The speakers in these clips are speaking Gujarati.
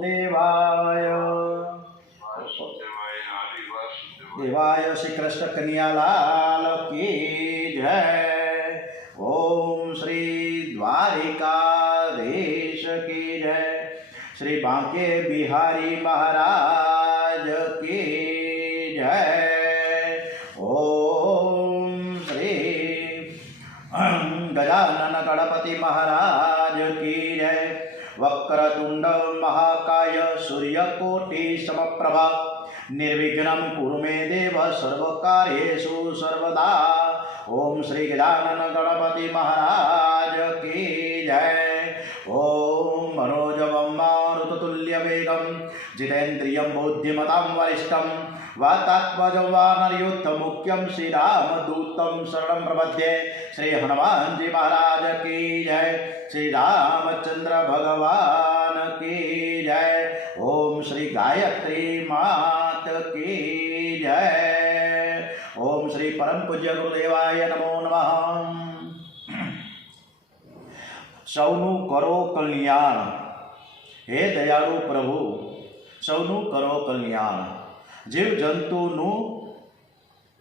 દેવાય देवाय श्री कृष्ण कन्यालाल की जय। ओम श्री द्वारिकाधीश की जय। श्री बांके बिहारी महाराज की जय। ओम श्री गजानन गणपति महाराज की जय। वक्रतुंड महाकाय सूर्यकोटि समप्रभा निर्विघ्नं कुरु मे देव सर्वकार्येषु सर्वदा। ओम श्री गजानन गणपति महाराज की जय। ओम मनोजवं मारुततुल्यवेगं जितेन्द्रियं बुद्धिमतां वरिष्ठं वातात्मजं वानरयूथमुख्यं श्रीरामदूतं शरणं प्रपद्ये। श्री हनुमान जी महाराज की जय। श्री रामचंद्र भगवान की जय। ओम श्री गायत्री मात की जय। ओम श्री परम पूज्य गुरुदेवाय नमो नमः। સૌનું કરો કલ્યાણ, હે દયાળુ પ્રભુ સૌનું કરો કલ્યાણ। જીવ જંતુનું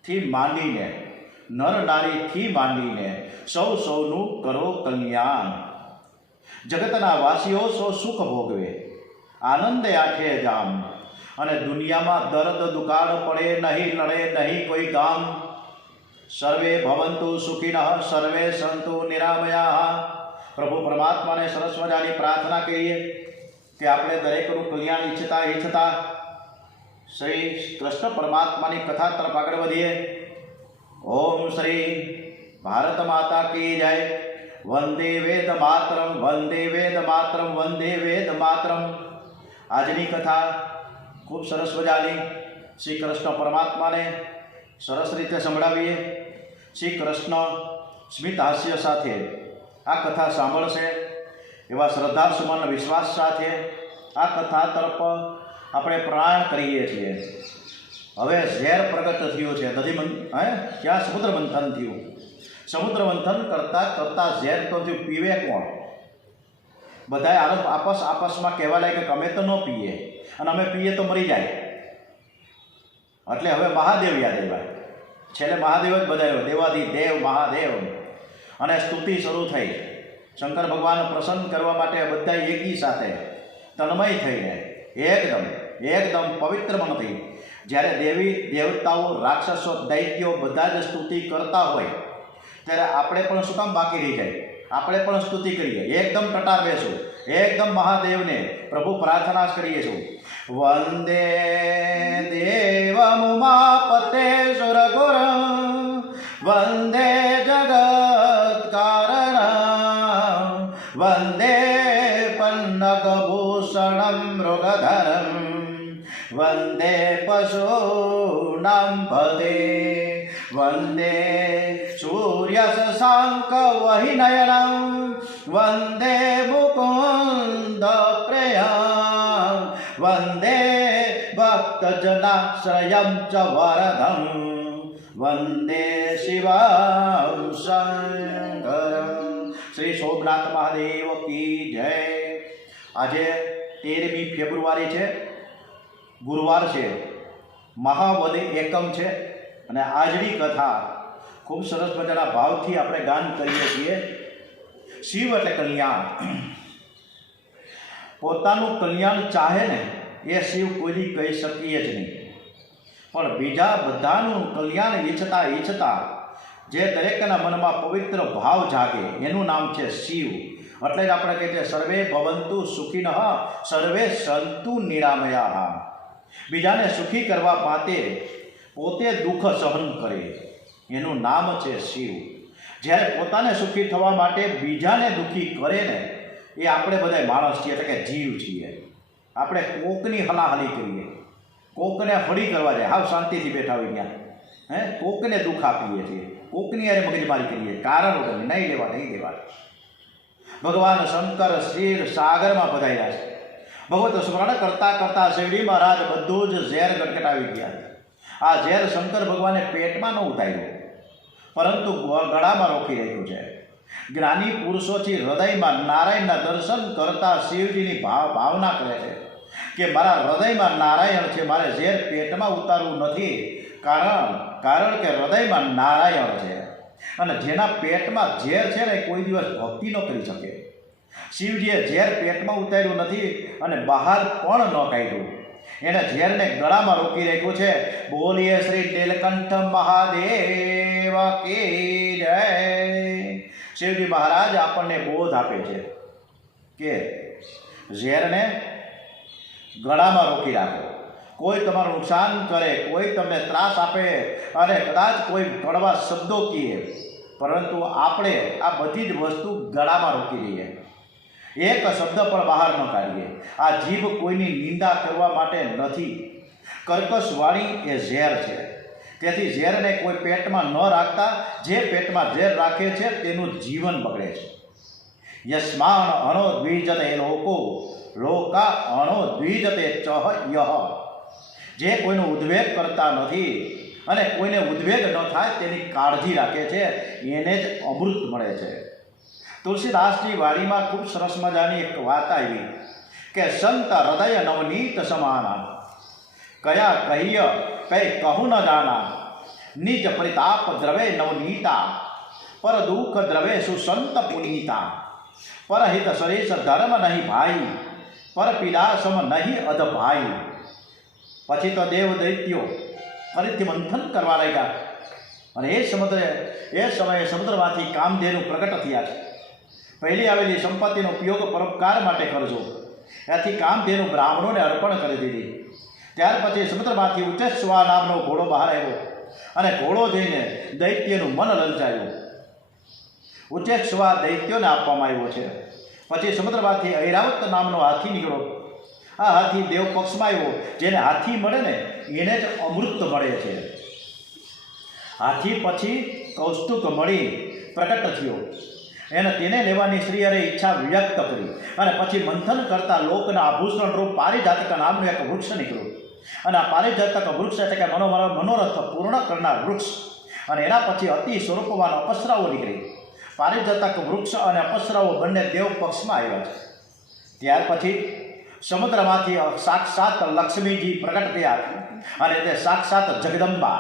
થી માંડીને નર નારીથી માંડીને સૌનું કરો કલ્યાણ। જગતના વાસીઓ સૌ સુખ ભોગવે, આનંદે આઠે જામ, અને દુનિયામાં દર્દ દુકાળ પડે નહીં, લડે નહીં કોઈ ગામ। સર્વે ભવંતુ સુખિનઃ સર્વે સંતુ નિરામયા। પ્રભુ પરમાત્માને સરસ મજાની પ્રાર્થના કરીએ કે આપણે દરેકનું કલ્યાણ ઈચ્છતા શ્રી કૃષ્ણ પરમાત્માની કથા તરફ આગળ વધીએ। ઓમ શ્રી ભારત માતા કી જય। વંદે વેદ માતરમ, વંદે વેદ માતરમ, વંદે વેદ માતરમ। આજની કથા ખૂબ સરસ મજાની શ્રી કૃષ્ણ પરમાત્માને સરસ રીતે સંભળાવીએ। શ્રી કૃષ્ણ સ્મિત હાસ્ય સાથે આ કથા સાંભળશે એવા શ્રદ્ધા સુમન વિશ્વાસ સાથે આ કથા તરફ આપણે પ્રયાણ કરીએ છીએ। હવે ઝેર પ્રગટ થયું છે, ત્યાં સમુદ્ર મંથન થયું। સમુદ્ર મંથન કરતાં ઝેર તો થયું, પીવે કોણ? બધાએ આપસમાં કહેવા લાગે કે અમે તો ન પીએ, અને અમે પીએ તો મરી જાય। એટલે હવે મહાદેવ યાદ આવ્યા। છેલ્લે મહાદેવ જ બધાયો, દેવાધિદેવ મહાદેવ, અને સ્તુતિ શરૂ થઈ। શંકર ભગવાન પ્રસન્ન કરવા માટે બધા એકી સાથે તન્મય થઈને એકદમ પવિત્ર મનથી જ્યારે દેવી દેવતાઓ રાક્ષસો દૈત્યો બધા જ સ્તુતિ કરતા હોય ત્યારે આપણે પણ શું કામ બાકી રહી જાય? આપણે પણ સ્તુતિ કરીએ, એકદમ ટટાર બેસું, એકદમ મહાદેવને પ્રભુ પ્રાર્થના કરીએ છું। વંદે દેવમુમાપતે સુરગુર વંદે જગત કારણ વંદે પન્નગભૂષણં મૃગધરં વંદે પશૂનાં પદે વંદે સૂર્યશશાંક વહિનયનં વંદે મુકુન્દ પ્રિયં વંદે ભક્તજનાશ્રયં ચ વરદં વંદે શિવં શંકરં। શ્રી સોમનાથ મહાદેવ કી જય। આજે 13મી ફેબ્રુઆરી છે, ગુરુવાર છે, મહાવદ એકમ છે, અને આજની કથા ખૂબ સરસ મજાના ભાવથી આપણે ગાન કરીએ છીએ। શિવ એટલે કલ્યાણ। પોતાનું કલ્યાણ ચાહે ને એ શિવ કોઈ કહી શકીએ જ નહીં, પણ બીજા બધાનું કલ્યાણ ઈચ્છતા જે દરેકના મનમાં પવિત્ર ભાવ જાગે એનું નામ છે શિવ। એટલે જ આપણે કહીએ છીએ સર્વે ભવંતુ સુખિનઃ સર્વે સંતુ નિરામયા। બીજાને સુખી કરવા માટે પોતે દુઃખ સહન કરે એનું નામ છે શિવ। જ્યારે પોતાને સુખી થવા માટે બીજાને દુઃખી કરે ને એ આપણે બધા માણસ છીએ, એટલે કે જીવ છીએ। આપણે કોકની હલાહલી કરીએ, કોકને હળી કરવા જાય, હાવ શાંતિથી બેઠા હોય ત્યાં, કોકને દુઃખ આપીએ છીએ, કોકની અરે મગજમારી કરીએ, કારણ વગર નહીં દેવા। ભગવાન શંકર ક્ષીર સાગરમાં પધાર્યા છે। ભગવત સ્મરણ કરતા શિવજી મહારાજ બધું જ ઝેર ગટગટાવી ગયા। આ ઝેર શંકર ભગવાને પેટમાં ન ઉતાર્યું, પરંતુ ગળામાં રોકી રાખ્યું છે। જ્ઞાની પુરુષોથી હૃદયમાં નારાયણના દર્શન કરતા શિવજીની ભાવના કરે છે। કે મારા હૃદયમાં નારાયણ છે, મારે ઝેર પેટમાં ઉતારવું નથી. કારણ કે હૃદયમાં નારાયણ છે, અને જેના પેટમાં ઝેર છે ને કોઈ દિવસ ભક્તિ ન કરી શકે. શિવજીએ ઝેર પેટમાં ઉતાર્યું નથી અને બહાર પણ ન કાઢ્યું. એને ઝેરને ગળામાં રોકી રાખ્યું છે. બોલીએ શ્રી નીલકંઠ મહાદેવ કી જય. શિવજી મહારાજ આપણને બોધ આપે છે કે ઝેરને ગળામાં રોકી રાખો. કોઈ તમારું નુકસાન કરે, કોઈ તમને ત્રાસ આપે અને કદાચ કોઈ કડવા શબ્દો કહે, પરંતુ આપણે આ બધી જ વસ્તુ ગળામાં રોકી દઈએ. એક શબ્દ પણ બહાર ન કાઢીએ. આ જીભ કોઈની નિંદા કરવા માટે નથી. કર્કશ વાણી એ ઝેર છે. તેથી ઝેરને કોઈ પેટમાં ન રાખતા. જે પેટમાં ઝેર રાખે છે તેનું જીવન બગડે છે. યસ્માન અણો દ્વિજતે લોકા અણો દ્વિજતે ચહ યહ. જે કોઈનો ઉદ્વેગ કરતા નથી અને કોઈને ઉદ્વેગ ન થાય તેની કાળજી રાખે છે, એને જ અમૃત મળે છે. તુલસીદાસની વાણીમાં ખૂબ સરસ મજાની એક વાત આવી કે સંત હૃદય નવનીત સમાના, કયા કહીય કઈ કહું ન જાના. નિજ પરિતાપ દ્રવે નવનીતા, પર દુઃખ દ્રવે સુસંત પુનીતા. પરહિત સરેશ ધર્મ નહીં ભાઈ, પર પીડા સમ નહીં અધ ભાઈ. પછી તો દેવ દૈત્યો ફરીથી મંથન કરવા લાગ્યા અને એ સમયે સમુદ્રમાંથી કામધેનુ પ્રગટ થયા છે. પહેલી આવેલી સંપત્તિનો ઉપયોગ પરોપકાર માટે કરજો. ત્યાંથી કામધેનુ બ્રાહ્મણોને અર્પણ કરી દીધી. ત્યાર પછી સમુદ્રમાંથી ઉચ્ચસ્વા નામનો ઘોડો બહાર આવ્યો અને ઘોડો જઈને દૈત્યનું મન લલચાયું. ઉચ્ચસ્વા દૈત્યોને આપવામાં આવ્યો છે. પછી સમુદ્રમાંથી ઐરાવત નામનો હાથી નીકળ્યો. આ હાથી દેવ પક્ષમાં આવ્યો. જેને હાથી મળે ને એને જ અમૃત મળે છે. હાથી પછી કૌસ્તુક મળી પ્રગટ થયો એને તેને લેવાની શ્રી હરે ઈચ્છા વ્યક્ત કરી અને પછી મંથન કરતા લોકના આભૂષણ રૂપ પારિજાતક નામનું એક વૃક્ષ નીકળ્યું. અને આ પારિજાતક વૃક્ષ એટલે કે મનોરથ પૂર્ણ કરનાર વૃક્ષ. અને એના પછી અતિ સ્વરૂપવાન અપસરાઓ નીકળી. પારિજાતક વૃક્ષ અને અપસરાઓ બંને દેવ પક્ષમાં આવ્યા છે. ત્યાર પછી સમુદ્રમાંથી સાક્ષાત લક્ષ્મીજી પ્રગટ થયા અને તે સાક્ષાત જગદંબા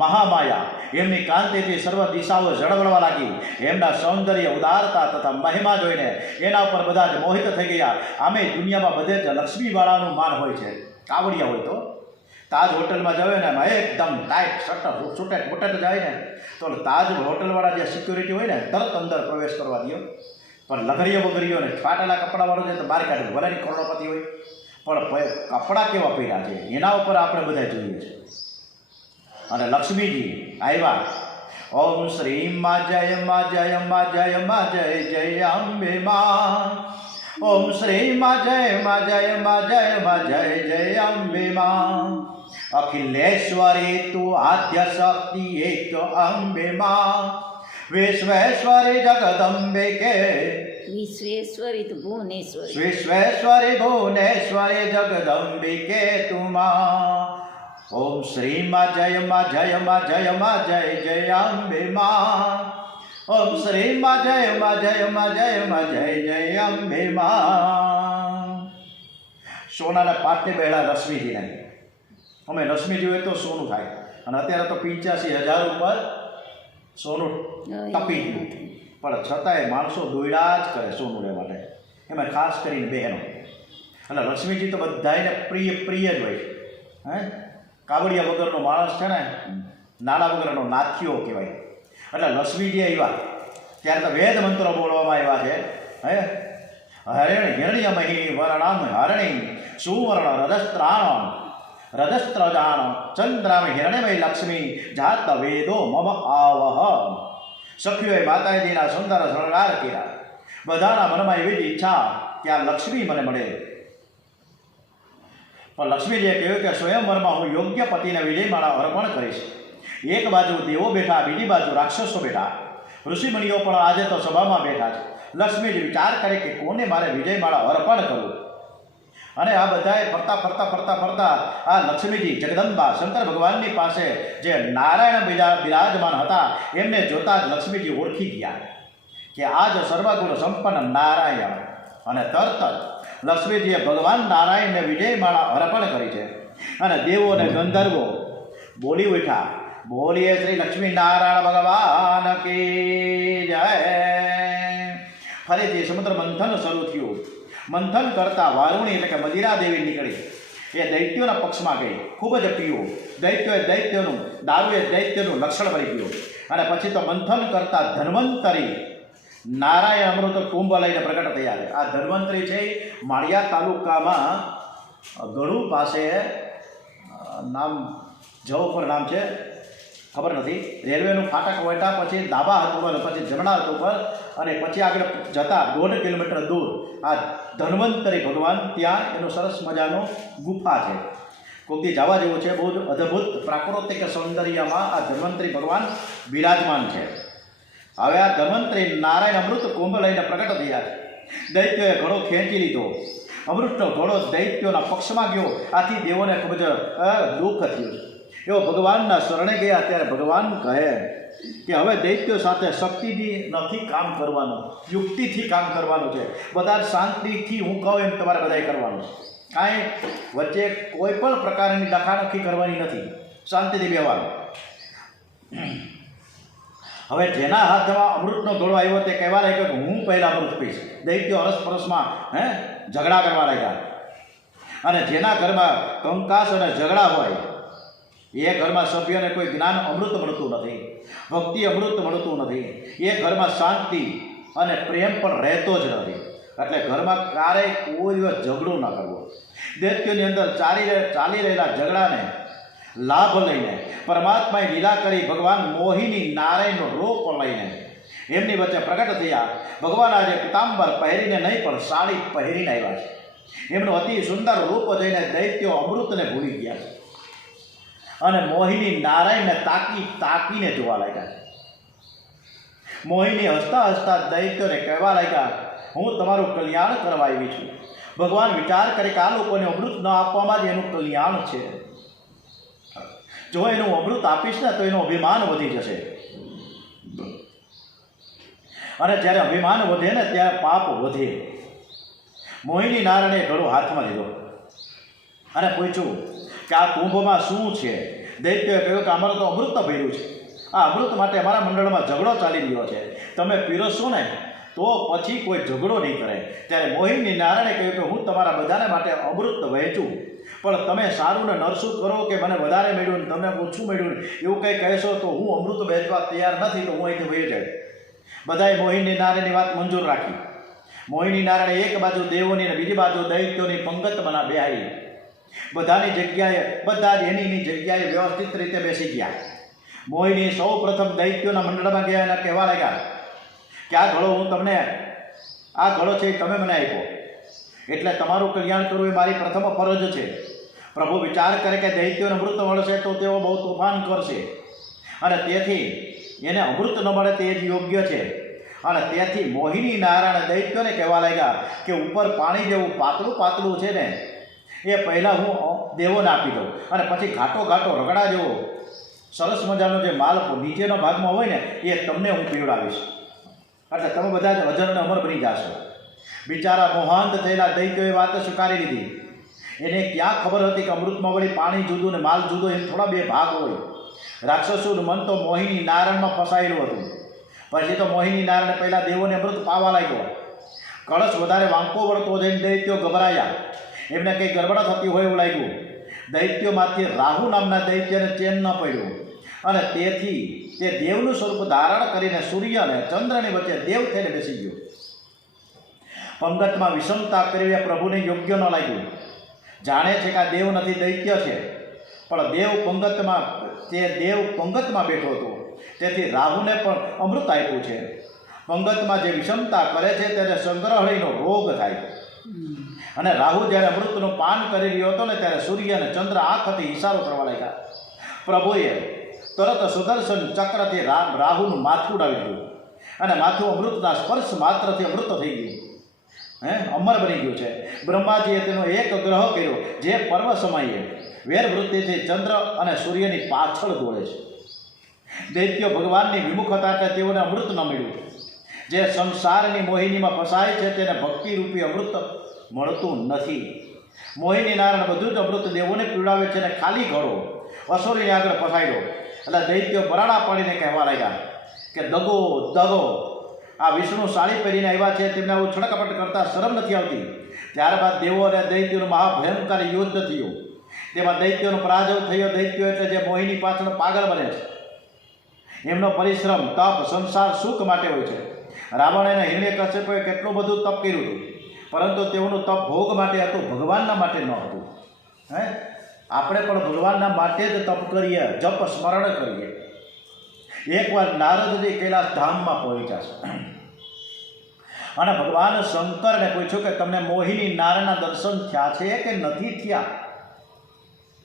મહામાયા. એમની કાંતિથી સર્વ દિશાઓ ઝળવળવા લાગી. એમના સૌંદર્ય, ઉદારતા તથા મહિમા જોઈને એના ઉપર બધા જ મોહિત થઈ ગયા. આમે દુનિયામાં બધે જ લક્ષ્મીવાળાનું માન હોય છે. કાવડિયા હોય તો તાજ હોટલમાં જાવે ને એમાં એકદમ ટાઈટ છૂટેટ બુટેટ જાય ને તો તાજ હોટલવાળા જે સિક્યુરિટી હોય ને તરત અંદર પ્રવેશ કરવા દો. પણ લઘરીઓ બગરીઓ ને ફાટેલા કપડાવાળો છે તો બહાર કાઢે. ભલેની કરોડપતિ હોય પણ કપડાં કેવા પહેર્યા છે એના ઉપર આપણે બધા જોઈએ છીએ. અને લક્ષ્મીજી આવ્યા. ઓમ શ્રી માં જય માં જય માં જય માં જય જય અંબે માં. ઓમ શ્રી માં જય માં જય માં જય માં જય જય અંબે માં. અખિલેશ્વરી તું આદ્ય શક્તિ એક અંબે માં. વિશ્વેશ્વરી જગદંબે કે વિશ્વેશ્વરી તો ભુવનેશ્વરી. વિશ્વેશ્વરી ભુવનેશ્વરી જગદંબિકે તુમા. ઓમ શ્રી માં જય માં જય માં જય માં જય જય અંબે માં. ઓમ શ્રી માં જય માં જય માં જય માં જય જય અંબે માં. સોનાના પાટે બેડા રશ્મિજીને અમે રશ્મિજી હોય તો સોનું થાય અને અત્યારે તો 85,000 ઉપર સોનું ટપી ગયું. પણ છતાંય માણસો દોડ્યા જ કરે સોનું લેવા માટે. એમાં ખાસ કરીને બહેનો. અને લક્ષ્મીજી તો બધાને પ્રિય જ હોય. કાવડિયા વગરનો માણસ છે ને નાના વગરનો નાથીઓ કહેવાય. એટલે લક્ષ્મીજી આવ્યા ત્યારે તો વેદ મંત્રો બોલવામાં આવ્યા છે. હરિણ હિરણ્યમહી વર્ણમ હરણી સુવર્ણ રજસ્ત્રાણ રજસ્ત્રજાણ ચંદ્રામ હિરણ્યમય લક્ષ્મી જાત વેદો મમ આવહ. સખીઓએ માતાજીના સુંદર શણગાર કર્યા. બધાના મનમાં એવી જ ઈચ્છા કે આ લક્ષ્મી મને મળે. પણ લક્ષ્મીજીએ કહ્યું કે સ્વયંવરમાં હું યોગ્ય પતિને વિજયમાળા અર્પણ કરીશ. એક બાજુ દેવો બેઠા, બીજી બાજુ રાક્ષસો બેઠા, ઋષિમુનિઓ પણ આજે તો સભામાં બેઠા છે. લક્ષ્મીજી વિચાર કરે કે કોને મારે વિજયમાળા અર્પણ કરવું. અને આ બધાએ ફરતા આ લક્ષ્મીજી જગદંબા શંકર ભગવાનની પાસે જે નારાયણ બિરાજમાન હતા એમને જોતા જ લક્ષ્મીજી ઓળખી ગયા કે આ જ સર્વગુણ સંપન્ન નારાયણ. અને તરત જ લક્ષ્મીજીએ ભગવાન નારાયણને વિજયમાળા અર્પણ કરી છે અને દેવો અને ગંધર્વો બોલી ઉઠ્યા, બોલીએ શ્રી લક્ષ્મી નારાયણ ભગવાન કી જય. ફરીથી સમુદ્ર મંથન શરૂ થયું. મંથન કરતા વારુણી એટલે કે મદિરા દેવી નીકળી. એ દૈત્યોના પક્ષમાં ગઈ, ખૂબ જ પીવું. દૈત્યોનું લક્ષણ બની ગયું. અને પછી તો મંથન કરતા ધન્વંતરી નારાયણ અમૃત કુંભ લઈને પ્રગટ થયા છે. આ ધન્વંતરી છે માળિયા તાલુકામાં ગળુ પાસે નામ ઉપર નામ છે, ખબર નથી. રેલવેનું ફાટક વટા પછી ડાબા હાથ ઉપર, પછી જમણા હાથ ઉપર, અને પછી આગળ જતા 1.5 કિલોમીટર દૂર આ ધન્વંતરી ભગવાન, ત્યાં એનું સરસ મજાનું ગુફા છે. કોઈથી જવા જેવું છે. બહુ જ અદ્ભુત પ્રાકૃતિક સૌંદર્યમાં આ ધન્વંતરી ભગવાન બિરાજમાન છે. હવે આ ધન્વંતરી નારાયણ અમૃત કુંભ લઈને પ્રગટ થયા. દૈત્યોએ ઘોડો ખેંચી લીધો. અમૃતનો ઘોડો દૈત્યોના પક્ષમાં ગયો. આથી દેવોને ખૂબ જ દુઃખ થયું. એવો ભગવાનના શરણે ગયા. ત્યારે ભગવાન કહે કે હવે દૈત્યો સાથે શક્તિથી નથી કામ કરવાનું, યુક્તિથી કામ કરવાનું છે. બધા શાંતિથી હું કહું એમ તમારે બધાએ કરવાનું. કાંઈ વચ્ચે કોઈ પણ પ્રકારની ડખાડખી કરવાની નથી, શાંતિથી બેવાનું. હવે જેના હાથમાં અમૃતનો ઘોડો આવ્યો તે કહેવા લાગ્યો કે હું પહેલાં અમૃત પીશ. દૈત્યો અરસપરસમાં ઝઘડા કરવા લાગ્યા. અને જેના ઘરમાં કંકાસ અને ઝઘડા હોય એ ઘરમાં સભ્યોને કોઈ જ્ઞાન અમૃત મળતું નથી, ભક્તિ અમૃત મળતું નથી. એ ઘરમાં શાંતિ અને પ્રેમ પણ રહેતો જ નથી. એટલે ઘરમાં ક્યારેય કોઈ દિવસ ઝઘડો ન કરવો. દૈત્યોની અંદર ચાલી રહેલા ઝઘડાને લાભ લઈને પરમાત્માએ લીલા કરી ભગવાન મોહિની નારાયણનો રૂપ લઈને એમની વચ્ચે પ્રગટ થયા. ભગવાન આજે પિતાંબર પહેરીને નહીં પણ સાડી પહેરીને આવ્યા છે. એમનું અતિ સુંદર રૂપ જોઈને દૈત્યો અમૃતને ભૂલી ગયા છે અને મોહિની નારાયણને તાકીને જોવા લાગ્યા છે. મોહિની હસતા હસતા દૈત્યોને કહેવા લાગ્યા, હું તમારું કલ્યાણ કરવા આવી છું. ભગવાન વિચાર કરે કે આ લોકોને અમૃત ન આપવામાં જ એનું કલ્યાણ છે. જો એનું અમૃત આપીશ ને તો એનું અભિમાન વધી જશે. અને જ્યારે અભિમાન વધે ને ત્યારે પાપ વધે. મોહિની નારાયણે ઘડો હાથમાં લીધો અને પૂછ્યું કે આ કુંભમાં શું છે? દૈત્યોએ કહ્યું કે અમારે તો અમૃત ભર્યું છે. આ અમૃત માટે અમારા મંડળમાં ઝઘડો ચાલી રહ્યો છે. તમે પીરસશો ને તો પછી કોઈ ઝઘડો નહીં કરે. ત્યારે મોહિની નારાયણે કહ્યું કે હું તમારા બધાને માટે અમૃત વહેંચું, પણ તમે સારું ને નરસું કરો કે મને વધારે મળ્યું ને તમને ઓછું મળ્યું એવું કંઈ કહેશો તો હું અમૃત વહેંચવા તૈયાર નથી, તો હું અહીંથી વહી જાય. બધાએ મોહિની નારાયણની વાત મંજૂર રાખી. મોહિની નારાયણે એક બાજુ દેવોની અને બીજી બાજુ દૈત્યોની પંગતમાં બેહાઈ. બધાની જગ્યાએ બધા જ એની જગ્યાએ વ્યવસ્થિત રીતે બેસી ગયા. મોહિની સૌ પ્રથમ દૈત્યોના મંડળમાં ગયા અને કહેવા લાગ્યા કે આ ઘડો હું તમને, આ ઘડો છે તમે મને આપ્યો, એટલે તમારું કલ્યાણ કરવું એ મારી પ્રથમ ફરજ છે. પ્રભુ વિચાર કરે કે દૈત્યોને અમૃત મળશે તો તેઓ બહુ તોફાન કરશે અને તેથી એને અમૃત ન મળે તે જ યોગ્ય છે. અને તેથી મોહિની નારાયણ દૈત્યોને કહેવા લાગ્યા કે ઉપર પાણી જેવું પાતળું છે ને એ પહેલાં હું દેવોને આપી દઉં અને પછી ઘાટો રગડા જેવો સરસ મજાનો જે માલ નીચેનો ભાગમાં હોય ને એ તમને હું પીવડાવીશ. એટલે તમે બધા જ અજર અને અમર બની જશો. બિચારા મોહાંત થયેલા દૈત્યોએ વાત સ્વીકારી લીધી. એને ક્યાં ખબર હતી કે અમૃતમાં વળી પાણી જુદું ને માલ જુદો, એમ થોડા બે ભાગ હોય. રાક્ષસોનું મન તો મોહિની નારાયણમાં ફસાયેલું હતું. પછી તો મોહિની નારાયણ પહેલાં દેવોને અમૃત પાવા લાગ્યો. કળશ વધારે વાંકો વળતો જઈને દૈત્યો ગભરાયા. એમને કંઈ ગડબડ થતી હોય એવું લાગ્યું. દૈત્યોમાંથી રાહુ નામના દૈત્યને ચેન ન પડ્યું અને તેથી તે દેવનું સ્વરૂપ ધારણ કરીને સૂર્ય અને ચંદ્રની વચ્ચે દેવ થઈને બેસી ગયો. પંગતમાં વિષમતા કરવી એ પ્રભુને યોગ્ય ન લાગ્યું. જાણે છે કે આ દેવ નથી, દૈત્ય છે, પણ દેવ પંગતમાં બેઠો હતો. તેથી રાહુને પણ અમૃત આપ્યું છે. પંગતમાં જે વિષમતા કરે છે તેને સંગ્રહણીનો રોગ થાય. અને રાહુ જ્યારે અમૃતનું પાન કરી રહ્યો હતો ને ત્યારે સૂર્ય અને ચંદ્ર આંખથી ઇશારો કરવા લાગ્યા. પ્રભુએ તરત સુદર્શન ચક્રથી રાહુનું માથું ઉડાવી દીધું અને માથું અમૃતના સ્પર્શ માત્રથી અમૃત થઈ ગયું. અમર બની ગયું છે. બ્રહ્માજીએ તેનો એક ગ્રહ કર્યો જે પર્વ સમયે વેરવૃત્તિથી ચંદ્ર અને સૂર્યની પાછળ દોડે છે. દૈત્યો ભગવાનની વિમુખ હતા એટલે તેઓને અમૃત ન મળ્યું. જે સંસારની મોહિનીમાં ફસાય છે તેને ભક્તિરૂપી અમૃત મળતું નથી. મોહિની નારાયણ બધું જ અમૃત દેવોને પીવડાવે છે અને ખાલી ઘડો અસુરીને આગળ પસાડ્યો. એટલે દૈત્યો બરાડા પડીને કહેવા લાગ્યા કે દગો દગો, આ વિષ્ણુ સાડી પહેરીને આવ્યા છે, તેમને આવું છડકપટ કરતા શરમ નથી આવતી. ત્યારબાદ દેવો અને દૈત્યોનું મહાભયંકર યુદ્ધ થયું. તેમાં દૈત્યોનો પરાજય થયો. દૈત્યો એટલે જે મોહિની પાછળ પાગલ બને છે. એમનો પરિશ્રમ તપ સંસાર સુખ માટે હોય છે. રાવણ અને હિરણ્યકશ્યપુએ કેટલું બધું તપ કર્યું હતું, પરંતુ તેઓનું તપ ભોગ માટે હતું, ભગવાનના માટે ન હતું. હે, આપણે પણ ભગવાનના માટે જ તપ કરીએ, જપ સ્મરણ કરીએ. એકવાર નારદજી કૈલાસ ધામમાં પહોંચ્યા છે અને ભગવાન શંકરને પૂછ્યું કે તમને મોહિની નારાયણના દર્શન થયા છે કે નથી થયા?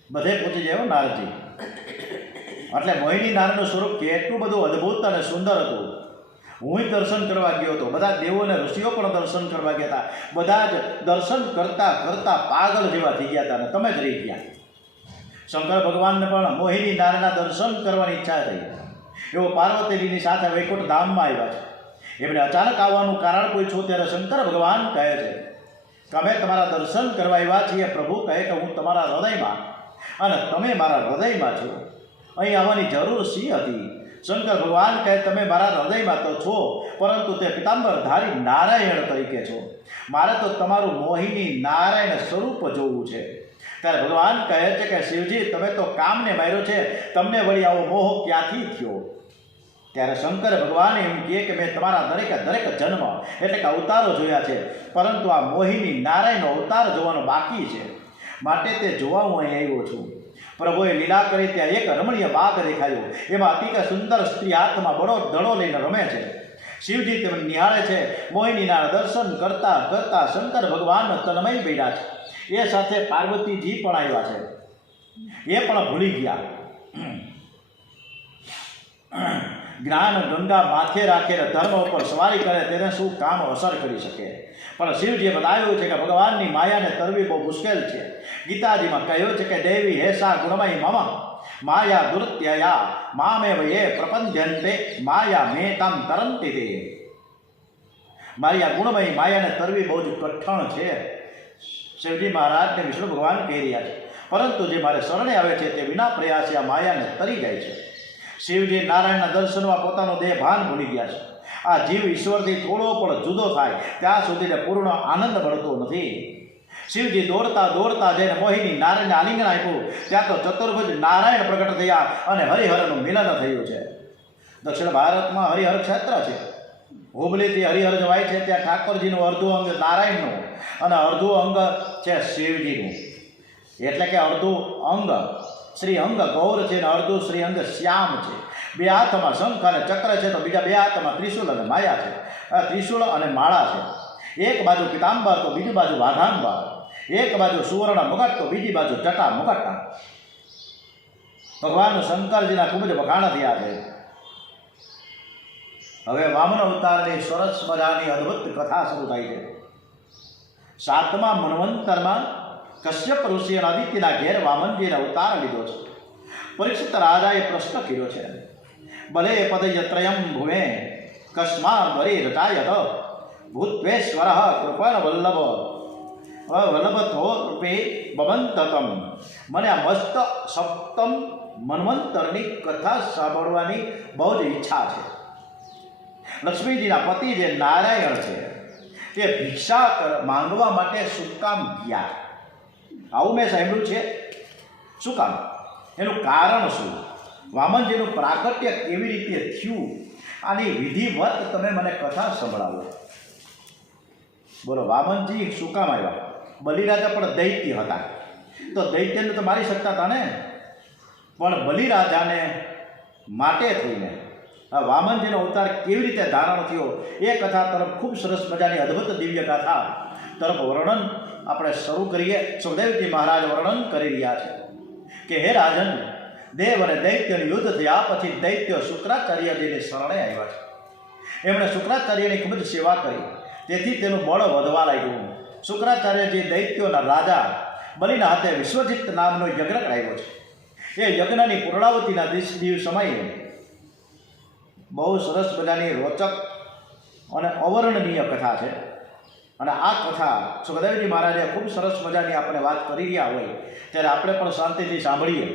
બધે પૂછી જાય નારદજી. એટલે મોહિની નારાયણનું સ્વરૂપ કેટલું બધું અદ્ભુત અને સુંદર હતું. હું દર્શન કરવા ગયો હતો, બધા દેવો અને ઋષિઓ પણ દર્શન કરવા ગયા હતા. બધા જ દર્શન કરતા કરતા પાગલ જેવા થઈ ગયા હતા અને તમે જ રહી ગયા. શંકર ભગવાનને પણ મોહિની નારાયણના દર્શન કરવાની ઈચ્છા થઈ. એવો પાર્વતીજીની સાથે વૈકુંઠ ધામમાં આવ્યા છે. એમને અચાનક આવવાનું કારણ પૂછ્યું ત્યારે શંકર ભગવાન કહે છે કે અમે તમારા દર્શન કરવા આવ્યા છીએ. પ્રભુ કહે કે હું તમારા હૃદયમાં અને તમે મારા હૃદયમાં છો, અહીં આવવાની જરૂર શી હતી? શંકર ભગવાન કહે તમે મારા હૃદયમાં તો છો, પરંતુ તે પિતાંબરધારી નારાયણ તરીકે છો. મારે તો તમારું મોહિની નારાયણ સ્વરૂપ જોવું છે. ત્યારે ભગવાન કહે છે કે શિવજી, તમે તો કામને માર્યો છે, તમને વળી આવો મોહ ક્યાંથી થયો? ત્યારે શંકર ભગવાન એમ કહે કે મેં તમારા દરેક જન્મ એટલે કે અવતારો જોયા છે, પરંતુ આ મોહિની નારાયણનો અવતાર જોવાનો બાકી છે, માટે તે જોવા હું અહીં આવ્યો છું. પ્રભુએ લીલા કરી ત્યાં એક રમણીય બાગ દેખાયો. એમાં અતિક સુંદર સ્ત્રી હાથમાં બળો દડો લઈને રમે છે. શિવજી તેમને નિહાળે છે. મોહિનીના દર્શન કરતા કરતા શંકર ભગવાન તન્મય બન્યા છે. એ સાથે પાર્વતીજી પણ આવ્યા છે. એ પણ ભૂલી ગયા. જ્ઞાન ગંગા માથે રાખે, ધર્મ ઉપર સવારી કરે, તેને શું કામ અસર કરી શકે? પણ શિવજીએ બતાવ્યું છે કે ભગવાનની માયાને તરવી બહુ મુશ્કેલ છે. ગીતાજીમાં કહ્યું છે કે દેવી હેસા ગુણમય મમ માયા દુર્ત્યયા મામેવ યે પ્રપંદ્યન્તે માયા મે તમ તરંતિ તે. મારી આ ગુણમય માયાને તરવી બહુ જ કઠણ છે. શિવજી મહારાજને વિષ્ણુ ભગવાન કહી રહ્યા છે, પરંતુ જે મારે શરણે આવે છે તે વિના પ્રયાસે આ માયાને તરી જાય છે. શિવજી નારાયણના દર્શનમાં પોતાનો દેહ ભાન ભૂલી ગયા છે. આ જીવ ઈશ્વરથી થોડો પણ જુદો થાય ત્યાં સુધીને પૂર્ણ આનંદ મળતો નથી. શિવજી દોડતા દોડતા જઈને મોહિની નારાયણને આલિંગન આપ્યું. ત્યાં તો ચતુર્ભુજ નારાયણ પ્રગટ થયા અને હરિહરનું મિલન થયું છે. દક્ષિણ ભારતમાં હરિહર ક્ષેત્ર છે. હુબલીથી હરિહર જવાય છે ત્યાં ઠાકોરજીનું અડધું અંગ નારાયણનું અને અડધું અંગ છે શિવજીનું. એટલે કે અડધું અંગ શ્રી અંગ ગૌર છે અને અડધું શ્રી અંગ શ્યામ છે. બે હાથમાં શંખ અને ચક્ર છે, તો બીજા બે હાથમાં ત્રિશુલ અને માયા છે. ત્રિશુલ અને માળા છે. એક બાજુ પિતાંબર તો બીજી બાજુ વાઘાંબર. એક બાજુ સુવર્ણ મુગટ તો બીજી બાજુ જટા મુગટ. ભગવાન શંકરજીના ખૂબ જ વખાણ થયા છે. હવે વામન અવતારની સરસ મજાની અદ્ભુત કથા શરૂ થાય છે. 7મા મન્વંતરમાં કશ્યપ ઋષિ અને આદિત્યના ઘેર વામનજીને અવતાર લીધો છે. પરીક્ષિત રાજાએ પ્રશ્ન કર્યો છે, ભલે પદયત્રયમ ભુવે કસ્માદ વરી રચાયત ભૂત્વેશ્વર કૃપણ વલ્લભ વલ્લભથોરૂપે ભવંતતમ. મને આ મસ્ત સપ્તમ મન્વંતરની કથા સાંભળવાની બહુ જ ઈચ્છા છે. લક્ષ્મીજીના પતિ જે નારાયણ છે તે ભિક્ષા માંગવા માટે શું કામ ગયા? આવું મેં સાંભળ્યું છે. શું કામ? એનું કારણ શું? વામનજીનું પ્રાગટ્ય કેવી રીતે થયું? આની વિધિવત તમે મને કથા સંભળાવો. બોલો, વામનજી શું કામ આવ્યા? બલિરાજા પણ દૈત્ય હતા, તો દૈત્યને તો મારી શકતા હતા ને, પણ બલિરાજાને માટે થઈને વામનજીનો અવતાર કેવી રીતે ધારણ થયો એ કથા તરફ ખૂબ સરસ મજાની અદ્ભુત દિવ્ય કથા તરફ વર્ણન આપણે શરૂ કરીએ. સુખદેવજી મહારાજ વર્ણન કરી રહ્યા છે કે હે રાજન, દેવ અને દૈત્યનું યુદ્ધ થયા પછી દૈત્ય શુક્રાચાર્યજીની શરણે આવ્યા છે. એમણે શુક્રાચાર્યની ખૂબ જ સેવા કરી, તેથી તેનું બળ વધવા લાગ્યું. શુક્રાચાર્યજી દૈત્યોના રાજા બલિના હાથે વિશ્વજીત નામનો યજ્ઞ કરાવ્યો છે. એ યજ્ઞની પૂર્ણાવતીના સમયે બહુ સરસ મજાની રોચક અને અવર્ણનીય કથા છે. અને આ કથા સુખદેવજી મહારાજે ખૂબ સરસ મજાની આપણે વાત કરી રહ્યા હોય ત્યારે આપણે પણ શાંતિથી સાંભળીએ.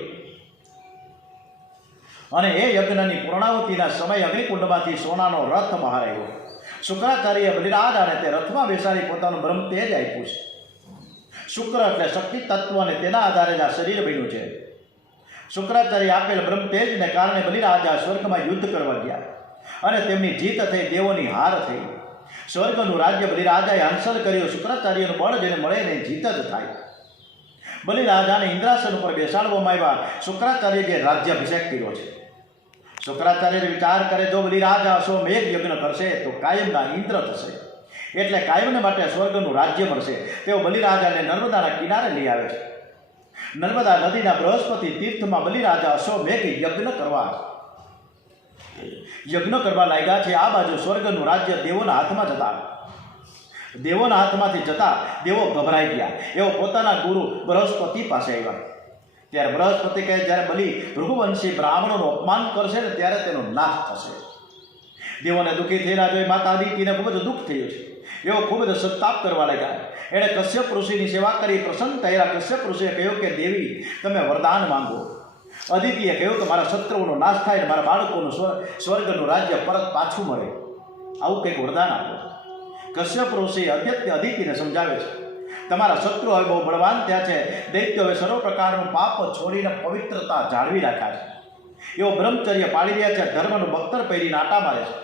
અને એ યજ્ઞની પૂર્ણાવતિના સમય અગ્નિકુંડમાંથી સોનાનો રથ બહાર આવ્યો. શુક્રાચાર્ય બલિરાજ અને તે રથમાં બેસાડી પોતાનું બ્રહ્મ તેજ આપ્યું છે. શુક્ર એટલે શક્તિ તત્વ અને તેના આધારે જ આ શરીર બન્યું છે. શુક્રાચાર્ય આપેલ બ્રહ્મ તેજને કારણે બલિરાજા સ્વર્ગમાં યુદ્ધ કરવા ગયા અને તેમની જીત થઈ, દેવોની હાર થઈ. સ્વર્ગનું રાજ્ય બલિરાજાએ હાંસલ કર્યું. શુક્રાચાર્યનું બળ જેને મળે ને જીત જ થાય. બલિરાજાને ઇન્દ્રાસન ઉપર બેસાડવામાં આવ્યા. શુક્રાચાર્યએ રાજ્યાભિષેક કર્યો છે. શુક્રાચાર્ય વિચાર કરે, જો બલિરાજા અશ્વમેઘ યજ્ઞ કરશે તો કાયમના ઇન્દ્ર થશે, એટલે કાયમને માટે સ્વર્ગનું રાજ્ય મળશે. તેઓ બલિરાજાને નર્મદાના કિનારે લઈ આવે છે. નર્મદા નદીના બૃહસ્પતિ તીર્થમાં બલિરાજા અશ્વમેઘ યજ્ઞ કરવા લાગ્યા છે. આ બાજુ સ્વર્ગનું રાજ્ય દેવોના હાથમાં જતા, દેવોના હાથમાંથી જતા દેવો ગભરાઈ ગયા. એઓ પોતાના ગુરુ બૃહસ્પતિ પાસે આવ્યા. ત્યારે બૃહસ્પતિ કહે, જ્યારે બલિ ભૃગુવંશી બ્રાહ્મણોનું અપમાન કરશે ને ત્યારે તેનો નાશ થશે. દેવોને દુઃખી થયેલા જોઈ માતા અદિતિને ખૂબ જ દુઃખ થયું છે. એઓ ખૂબ જ સંતાપ કરવા લાગ્યા. એણે કશ્યપ ઋષિની સેવા કરી પ્રસન્ન થયેલા. કશ્યપ ઋષિએ કહ્યું કે દેવી, તમે વરદાન માંગો. અદિતિએ કહ્યું કે મારા શત્રુઓનો નાશ થાય, મારા બાળકોનું સ્વર્ગનું રાજ્ય પરત પાછું મળે, આવું કંઈક વરદાન આપો. કશ્યપ ઋષિ અદિતિને સમજાવે છે, તમારા શત્રુ હવે બહુ બળવાન થયા છે. દૈત્યો હવે સર્વ પ્રકારનું પાપ છોડીને પવિત્રતા જાળવી રાખ્યા છે. એઓ બ્રહ્મચર્ય પાળી રહ્યા છે. ધર્મનું બખ્તર પહેરીને આટા મારે છે.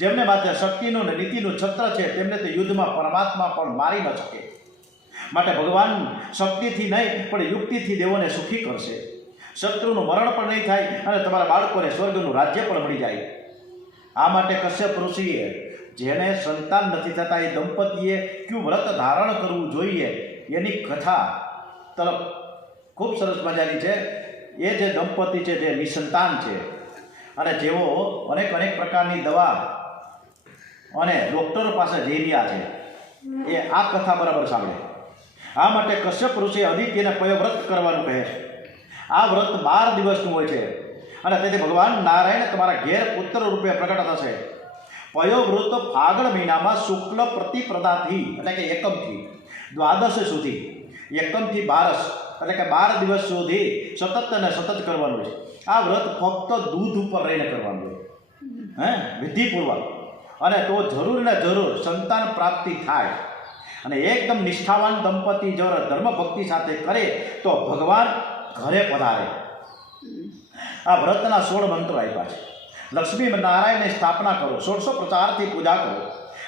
જેમને માથે શક્તિનું અને નીતિનું છત્ર છે તેમને તે યુદ્ધમાં પરમાત્મા પણ મારી ન શકે. માટે ભગવાન શક્તિથી નહીં પણ યુક્તિથી દેવોને સુખી કરશે. શત્રુનું મરણ પણ નહીં થાય અને તમારા બાળકોને સ્વર્ગનું રાજ્ય પણ મળી જાય. આ માટે કશ્યપ ઋષિએ, જેને સંતાન નથી થતા એ દંપતીએ કયું વ્રત ધારણ કરવું જોઈએ એની કથા તરફ ખૂબ સરસ મજાની છે. એ જે દંપતી છે જે નિસંતાન છે અને જેઓ અનેક પ્રકારની દવા અને ડૉક્ટરો પાસે જઈ રહ્યા છે, એ આ કથા બરાબર સાંભળે. આ માટે કશ્યપ ઋષિ અદિત્યને પયોવ્રત કરવાનું કહે છે. આ વ્રત 12 દિવસનું હોય છે અને તેથી ભગવાન નારાયણ તમારા ઘેર પુત્ર રૂપે પ્રગટ થશે. પયોવ્રત ફાગણ મહિનામાં શુક્લ પ્રતિપ્રદાથી એટલે કે એકમથી દ્વાદશ સુધી, એકમથી 12 એટલે કે 12 દિવસ સુધી સતત અને સતત કરવાનું છે. આ વ્રત ફક્ત દૂધ ઉપર રહીને કરવાનું છે, વિધિપૂર્વક, અને તો જરૂર ને જરૂર સંતાન પ્રાપ્તિ થાય. અને એકદમ નિષ્ઠાવાન દંપતી જો ધર્મ ભક્તિ સાથે કરે તો ભગવાન ઘરે પધારે. આ વ્રતના 16 મંત્રો આપ્યા છે. લક્ષ્મી નારાયણની સ્થાપના કરો, 1600 પ્રચારથી પૂજા કરો.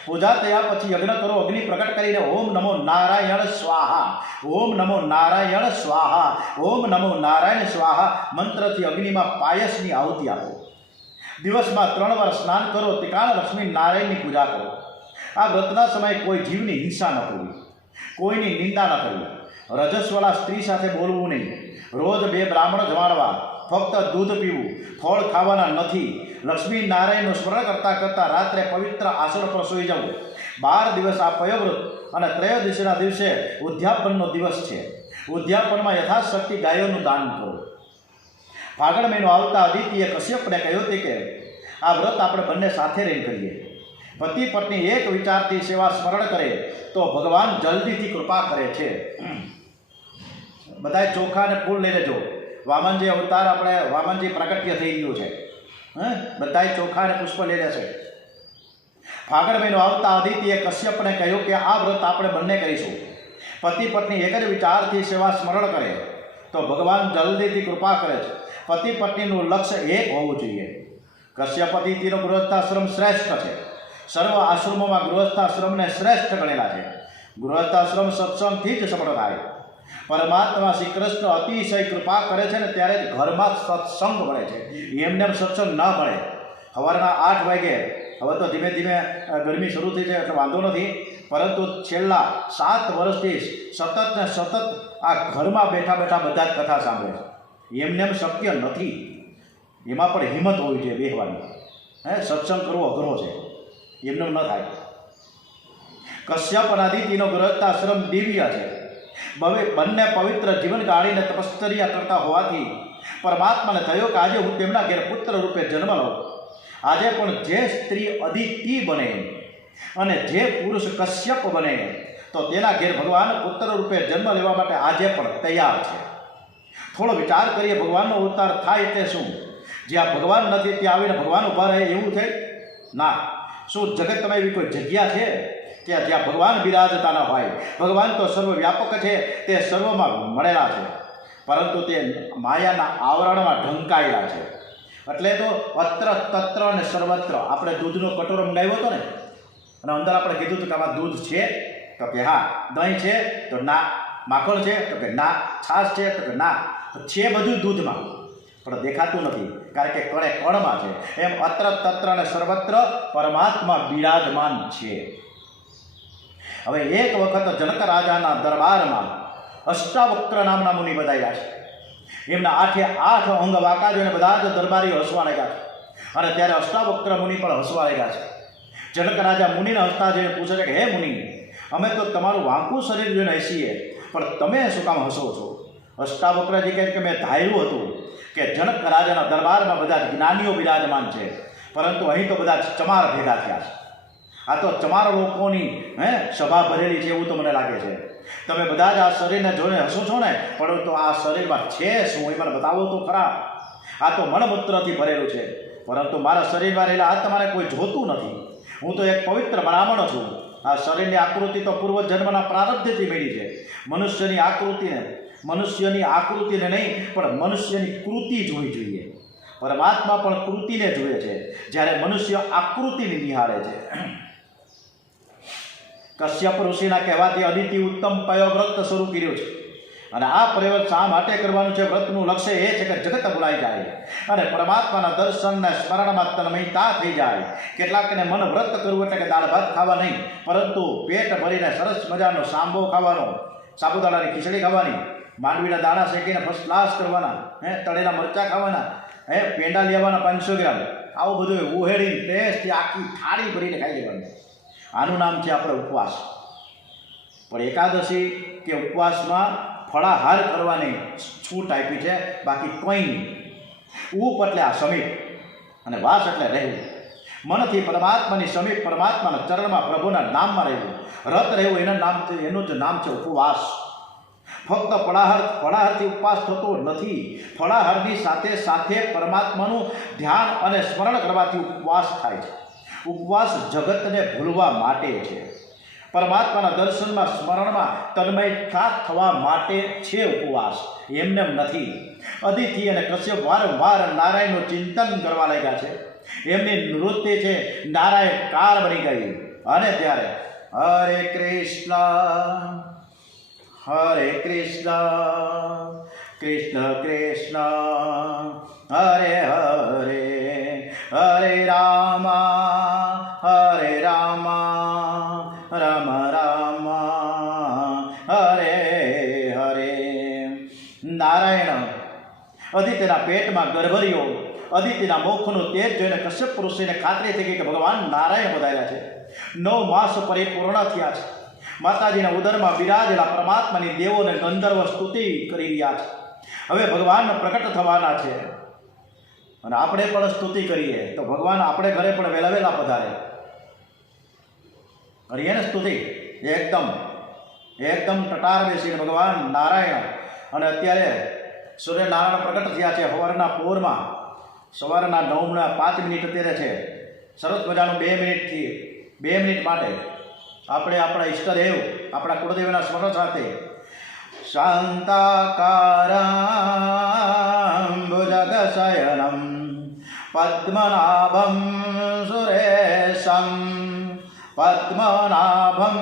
પૂજા થયા પછી યજ્ઞ કરો. અગ્નિ પ્રગટ કરીને ઓમ નમો નારાયણ સ્વાહા, ઓમ નમો નારાયણ સ્વાહા, ઓમ નમો નારાયણ સ્વાહા મંત્રથી અગ્નિમાં પાયસની આહુતિ આપો. દિવસમાં 3 વાર સ્નાન કરો. ત્રિકાળ લક્ષ્મી નારાયણની પૂજા કરો. આ વ્રતના સમયે કોઈ જીવની હિંસા ન કરવી, કોઈની નિંદા ન કરવી, રજસ્વાળા સ્ત્રી સાથે બોલવું નહીં, રોજ 2 બ્રાહ્મણ જમાડવા, ફક્ત દૂધ પીવું, ફળ ખાવાના નથી. લક્ષ્મી નારાયણનું સ્મરણ કરતાં કરતાં રાત્રે પવિત્ર આસન પર સૂઈ જવું. 12 દિવસ આ પયોવ્રત અને ત્રયોદશીના દિવસે ઉદ્યાપનનો દિવસ છે. ઉદ્યાપનમાં યથાશક્તિ ગાયોનું દાન કરો. ફાગણ મહિનો આવતા અદિતિએ કશ્યપને કહ્યું હતું કે આ વ્રત આપણે બંને સાથે રહીને કરીએ. પતિ પત્ની એક વિચારથી સેવા સ્મરણ કરે તો ભગવાન જલ્દીથી કૃપા કરે છે. બધાએ ચોખા અને ફૂલ લઈને જો. વામનજી અવતાર આપણે વામનજી પ્રાગટ્ય થઈ ગયું છે. બધાએ ચોખા અને પુષ્પ લઈ લેશે. ફાગણ મહિનો આવતા અદિતિએ કશ્યપને કહ્યું કે આ વ્રત આપણે બંને કરીશું. પતિ પત્ની એક જ વિચારથી સેવા સ્મરણ કરે તો ભગવાન જલ્દીથી કૃપા કરે છે. પતિ પત્નીનું લક્ષ્ય એક હોવું જોઈએ. કશ્યપ અદિતિનો ગૃહસ્થાશ્રમ શ્રેષ્ઠ છે. સર્વ આશ્રમોમાં ગૃહસ્થાશ્રમને શ્રેષ્ઠ ગણેલા છે. ગૃહસ્થાશ્રમ સત્સંગથી જ સફળ થાય. પરમાત્મા શ્રી કૃષ્ણ અતિશય કૃપા કરે છે ને ત્યારે જ ઘરમાં સત્સંગ મળે છે. એમને સત્સંગ ન મળે. સવારના 8 વાગે, હવે તો ધીમે ધીમે ગરમી શરૂ થઈ છે એટલે વાંધો નથી, પરંતુ છેલ્લા 7 વર્ષથી સતત ને સતત આ ઘરમાં બેઠા બેઠા બધા જ કથા સાંભળે છે. એમને શક્ય નથી. એમાં પણ હિંમત હોવી જોઈએ બેહવાની. સત્સંગ કરવો અઘરો છે, એમને ન થાય. કશ્યપ અને અદિતિનો ગૃહસ્થાશ્રમ દિવ્ય છે. બંને પવિત્ર જીવન ગાળીને તપશ્ચર્યા કરતા હોવાથી પરમાત્માને થયો કે આજે હું તેમના ઘેર પુત્ર રૂપે જન્મ લઉં. આજે પણ જે સ્ત્રી અદિતિ બને અને જે પુરુષ કશ્યપ બને તો તેના ઘેર ભગવાન પુત્ર રૂપે જન્મ લેવા માટે આજે પણ તૈયાર છે. થોડો વિચાર કરીએ, ભગવાનનો અવતાર થાય એટલે શું? જ્યાં ભગવાન નથી ત્યાં આવીને ભગવાન ઊભા રહે એવું થાય? ના. શું જગતમાં એવી કોઈ જગ્યા છે ત્યાં જ્યાં ભગવાન બિરાજતા ન હોય? ભગવાન તો સર્વવ્યાપક છે, તે સર્વમાં મળેલા છે, પરંતુ તે માયાના આવરણમાં ઢંકાયેલા છે. એટલે તો અત્ર તત્ર અને સર્વત્ર. આપણે દૂધનો કટોરો મંગાવ્યો હતો ને, અને અંદર આપણે કીધું હતું કે આમાં દૂધ છે, તો કે હા. દહીં છે તો ના. માખણ છે તો કે ના. છાશ છે તો કે ના. તો છે બધું દૂધમાં, પણ દેખાતું નથી, કારણ કે કણે કણમાં છે. એમ અત્ર તત્ર અને સર્વત્ર પરમાત્મા બિરાજમાન છે. હવે એક વખત જનક રાજાના દરબારમાં અષ્ટાવક્ર નામના મુનિ બધાયા છે. એમના 8 અંગ વાંકા જોઈને બધા જ દરબારીઓ હસવા લાગ્યા છે. અને ત્યારે અષ્ટાવક્ર મુનિ પણ હસવા લાગ્યા છે. જનક રાજા મુનિને હસતા જોઈને પૂછે છે કે હે મુનિ, અમે તો તમારું વાંકું શરીર જોઈને હસીએ, પણ તમે શું કામ હસો છો? અષ્ટાવક્રજી કહે કે મેં ધાર્યું હતું કે જનક રાજાના દરબારમાં બધા જ જ્ઞાનીઓ બિરાજમાન છે, પરંતુ અહીં તો બધા ચમાર ભેગા થયા છે. આ તો ચમાર લોકોની સભા ભરેલી છે એવું તો મને લાગે છે. તમે બધા જ આ શરીરને જોઈને હસો છો ને, પરંતુ આ શરીરમાં છે શું એ મને બતાવો તો ખરા. આ તો મળમૂત્રથી ભરેલું છે, પરંતુ મારા શરીરમાં રહેલા આત્માને કોઈ જોતું નથી. હું તો એક પવિત્ર બ્રાહ્મણ છું. આ શરીરની આકૃતિ તો પૂર્વજન્મના પ્રારબ્ધથી મળી છે. મનુષ્યની આકૃતિને નહીં, પણ મનુષ્યની કૃતિ જોવી જોઈએ. પરમાત્મા પણ કૃતિને જુએ છે, જ્યારે મનુષ્ય આકૃતિને નિહાળે છે. કશ્યપ ઋષિના કહેવાથી અદિતિ ઉત્તમ પયો વ્રત શરૂ કર્યું છે. અને આ પ્રયોગ શા માટે કરવાનું છે? વ્રતનું લક્ષ્ય એ છે કે જગત ભૂલાઈ જાય અને પરમાત્માના દર્શનને સ્મરણમાં તન્મયતા થઈ જાય. કેટલાકને મન વ્રત કરવું એટલે કે દાળ ભાત ખાવા નહીં, પરંતુ પેટ ભરીને સરસ મજાનો સાંબો ખાવાનો, સાબુદાણાની ખીચડી ખાવાની, માંડવીના દાણા શેકીને ફર્સ્ટ ક્લાસ કરવાના, તળેલા મરચાં ખાવાના, પેંડા લેવાના 500 ગ્રામ, આવું બધું ઉહેડી ટેસ્ટથી આખી થાળી ભરીને ખાઈ લેવાનું. આનું નામ છે આપણે ઉપવાસ. પણ એકાદશી કે ઉપવાસમાં ફળાહાર કરવાની છૂટ આપી છે, બાકી કંઈ નહીં. ઉપ એટલે આ સમીપ, અને વાસ એટલે રહેવું. મનથી પરમાત્માની સમીપ, પરમાત્માના ચરણમાં, પ્રભુના નામમાં રહેવું, રત રહેવું, એનું જ નામ છે ઉપવાસ. ફક્ત ફળાહારથી ઉપવાસ થતો નથી. ફળાહારની સાથે સાથે પરમાત્માનું ધ્યાન અને સ્મરણ કરવાથી ઉપવાસ થાય છે. ઉપવાસ જગતને ભૂલવા માટે છે. પરમાત્માના દર્શનમાં, સ્મરણમાં તન્મયતા થવા માટે છે ઉપવાસ, એમને નથી. અદિતિ અને કશ્યપ વારંવાર નારાયણનું ચિંતન કરવા લાગ્યા છે. એમની નૃત્ય છે નારાયણ કાર બની ગઈ. અને ત્યારે હરે કૃષ્ણ કૃષ્ણ કૃષ્ણ હરે હરે, હરે રામ રામ રામ હરે હરે. નારાયણ અદિતિના પેટમાં ગર્ભર્યો. અદિતિના મુખનું તેજ જોઈને કશ્યપ ઋષિને ખાતરી થઈ ગઈ કે ભગવાન નારાયણ બધાયા છે. 9 માસ પરિપૂર્ણ થયા છે. માતાજીના ઉદરમાં બિરાજેલા પરમાત્માની દેવોને ગંધર્વ સ્તુતિ કરી રહ્યા છે. હવે ભગવાન પ્રકટ થવાના છે, અને આપણે પણ સ્તુતિ કરીએ તો ભગવાન આપણે ઘરે પણ વહેલા પધારે. કરીએ ને સ્તુતિ એકદમ ટટાર બેસીને ભગવાન નારાયણ. અને અત્યારે સૂર્યનારાયણ પ્રકટ થયા છે સવારના પોરમાં. સવારના 9:05 અત્યારે છે. સરસ મજાનું 2 મિનિટ માટે આપણે આપણા ઈષ્ટદેવ, આપણા કુળદેવના સ્મરણ સાથે શાંતાકારં ભુજગશયનમ પદ્મનાભમ સુરેશમ પદ્મનાભમ.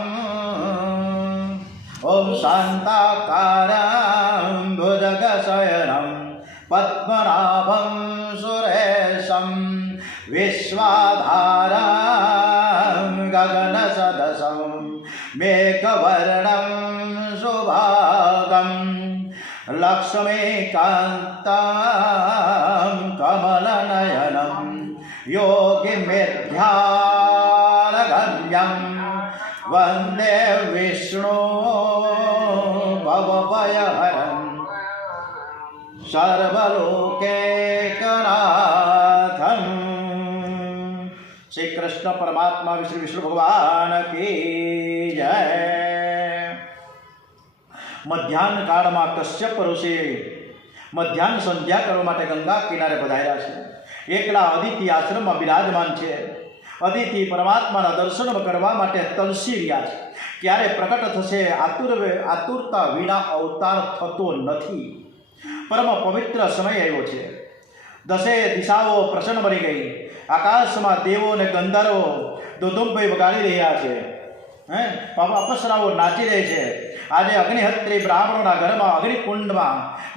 ઓમ શાંતાકારં ભુજગશયનમ પદ્મનાભમ સુરેશમ વિશ્વાધારં ગગનસદસં મેઘવર્ણં શુભાંગં લક્ષ્મીકાન્तं કમલનયनं યોગિમેધ્યાનગમ્યં વંદે વિષ્ણુ ભવભયહરં સર્વલોકૈકનાથં. શ્રી કૃષ્ણ કૃષ્ણ પરમાત્મા શ્રી વિષ્ણુ ભગવાન કી જય. મધ્યાહન કાળમાં કશ્યપ ઋષિ મધ્યાહન સંધ્યા કરવા માટે ગંગા કિનારે પધાર્યા છે. એકલા અદિતિ આશ્રમમાં બિરાજમાન છે. અદિતિ પરમાત્માના દર્શન કરવા માટે તરસી રહ્યા છે. ક્યારે પ્રકટ થશે આતુરતા વિના અવતાર થતો નથી. પરમ પવિત્ર સમય આવ્યો છે. દસે દિશાઓ પ્રસન્ન બની ગઈ. આકાશમાં દેવો અને ગંધર્વો દુદુંભઈ વગાડી રહ્યા છે. અપ્સરાઓ નાચી રહી છે. આજે અગ્નિહત્રી બ્રાહ્મણોના ઘરમાં અગ્નિકુંડમાં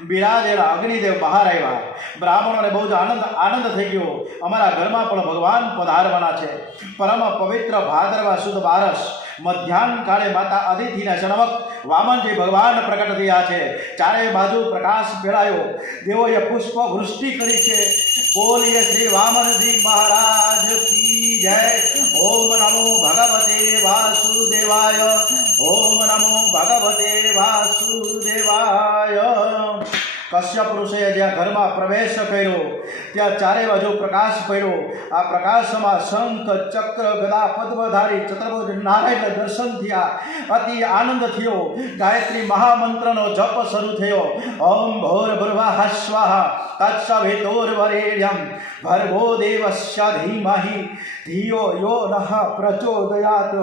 બિરાજેલા અગ્નિદેવ બહાર આવ્યા. બ્રાહ્મણોને બહુ જ આનંદ થઈ ગયો. અમારા ઘરમાં પણ ભગવાન પધારવાના છે. પરમ પવિત્ર ભાદરવા સુદ બારસ મધ્યાહન કાળે માતા અદિતિના સન્મુખ વામનજી ભગવાન પ્રકટ થયા છે. ચારે બાજુ પ્રકાશ ફેલાયો. દેવોએ પુષ્પ વૃષ્ટિ કરી છે. બોલીએ શ્રી વામનજી મહારાજ કી જય. ઓમ નમો ભગવતે વાસુદેવાય. ઓમ નમો ભગવતે વાસુદેવાય. કશ્યપ ઋષિએ જ્યાં ઘરમાં પ્રવેશ કર્યો ત્યાં ચારે બાજુ પ્રકાશ પડ્યો. આ પ્રકાશમાં શંખ ચક્ર ગદા પદ્મધારી ચતુર્ભુજ નારાયણ દર્શન થયા. અતિ આનંદ થયો. ગાયત્રી મહામંત્રનો જપ શરૂ થયો. ઓમ ભૂર્ભુવઃ સ્વાહા તત્સવિતુર્વરેણ્યં ભર્ગો દેવસ્ય ધીમહિ ધિયો યો નઃ પ્રચોદયાત.